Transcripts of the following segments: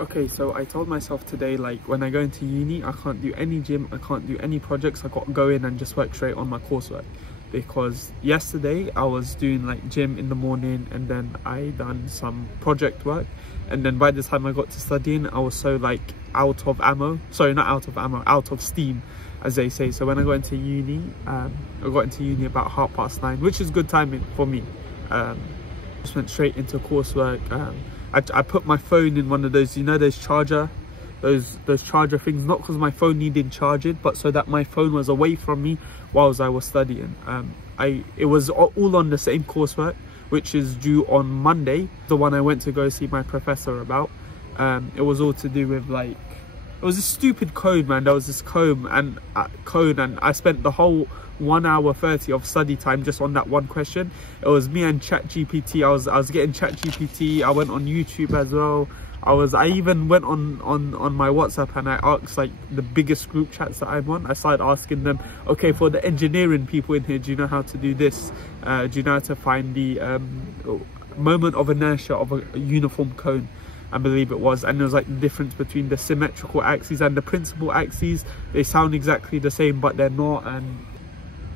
Okay, so I told myself today, like, when I go into uni, I can't do any gym, I can't do any projects. I got to go in and just work straight on my coursework. Because yesterday I was doing like gym in the morning, and then I done some project work, and then by the time I got to studying, I was so like out of ammo. Sorry, not out of ammo, out of steam, as they say. So when I got into uni, I got into uni about 9:30, which is good timing for me. Just went straight into coursework. I put my phone in one of those, you know, those charger things, not because my phone needed charging, but so that my phone was away from me whilst I was studying. It was all on the same coursework, which is due on Monday, the one I went to go see my professor about. It was all to do with, like, it was a stupid code, man. There was this code, and I spent the whole 1 hour 30 of study time just on that one question. It was me and ChatGPT. I was getting ChatGPT. I went on YouTube as well. I even went on my WhatsApp, and I asked like the biggest group chats that I'm on. I started asking them, okay, for the engineering people in here, do you know how to do this? Do you know how to find the moment of inertia of a uniform cone? I believe it was. And there was like the difference between the symmetrical axes and the principal axes. They sound exactly the same, but they're not. And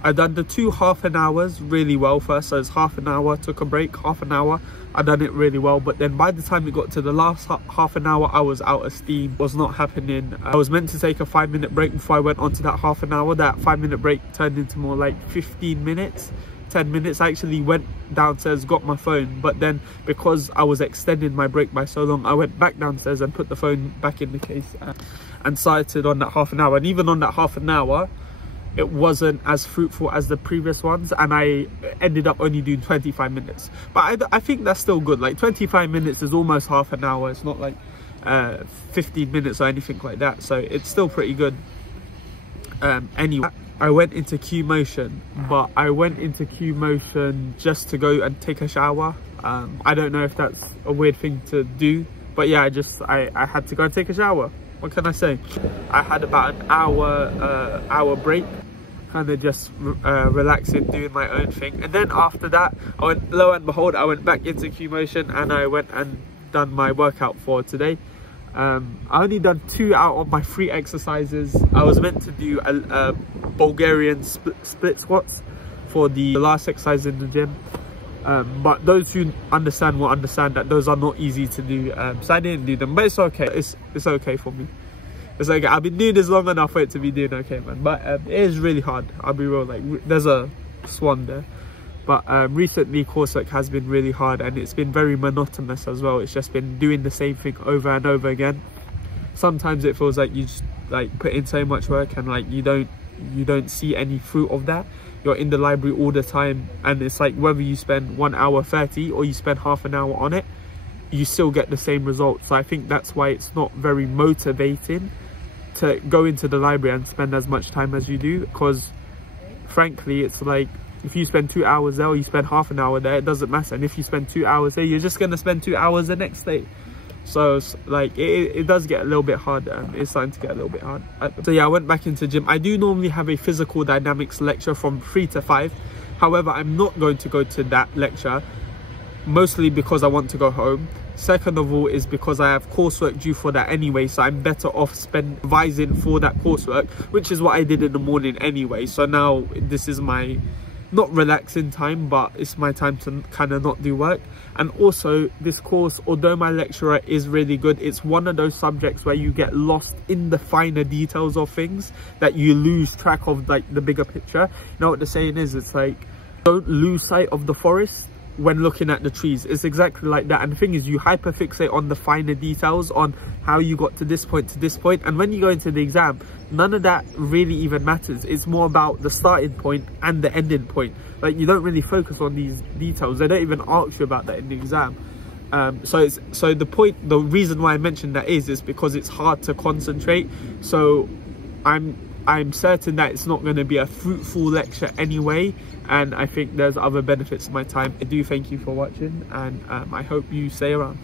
I done the 2 half-an hours really well first. So it's half an hour, took a break, half an hour. I done it really well, but then by the time it got to the last half an hour, I was out of steam. It was not happening. I was meant to take a 5-minute break before I went on to that half an hour. That 5-minute break turned into more like 15 minutes, 10 minutes. I actually went downstairs, got my phone, but then because I was extending my break by so long, I went back downstairs and put the phone back in the case and started on that half an hour. And even on that half an hour, it wasn't as fruitful as the previous ones, and I ended up only doing 25 minutes. But I think that's still good. Like 25 minutes is almost half an hour. It's not like 15 minutes or anything like that. So it's still pretty good. Anyway, I went into Q motion, but I went into Q motion just to go and take a shower. I don't know if that's a weird thing to do, but yeah, I had to go and take a shower. What can I say? I had about an hour break, kind of just relaxing, doing my own thing. And then after that, I went, lo and behold, I went back into Q motion, and I went and done my workout for today. I only done 2 out of my 3 exercises. I was meant to do a Bulgarian split squats for the last exercise in the gym. But those who understand will understand that those are not easy to do, so I didn't do them, but it's okay. It's okay for me. It's okay. I've been doing this long enough for it to be doing okay, man. But it is really hard, I'll be real. Like, there's a swan there. But recently coursework has been really hard, and it's been very monotonous as well. It's just been doing the same thing over and over again. Sometimes it feels like you just like put in so much work, and like you don't see any fruit of that. You're in the library all the time, and it's like whether you spend 1 hour 30 or you spend half an hour on it, you still get the same results. So I think that's why it's not very motivating to go into the library and spend as much time as you do, because frankly it's like if you spend 2 hours there or you spend half an hour there, it doesn't matter. And if you spend 2 hours there, you're just going to spend 2 hours the next day. So like it does get a little bit hard. It's starting to get a little bit hard. So yeah, I went back into gym. I do normally have a physical dynamics lecture from 3 to 5. However, I'm not going to go to that lecture, mostly because I want to go home. Second of all is because I have coursework due for that anyway, so I'm better off revising for that coursework, which is what I did in the morning anyway. So now this is my not relaxing time, but it's my time to kind of not do work. And also this course, although my lecturer is really good, it's one of those subjects where you get lost in the finer details of things, that you lose track of like the bigger picture. You know what the saying is? It's like, don't lose sight of the forest when looking at the trees. It's exactly like that. And the thing is, you hyperfixate on the finer details, on how you got to this point, and when you go into the exam, none of that really even matters. It's more about the starting point and the ending point. Like, you don't really focus on these details. They don't even ask you about that in the exam. So the reason why I mentioned that is because it's hard to concentrate. So I'm certain that it's not going to be a fruitful lecture anyway, and I think there's other benefits to my time. I do thank you for watching, and I hope you stay around.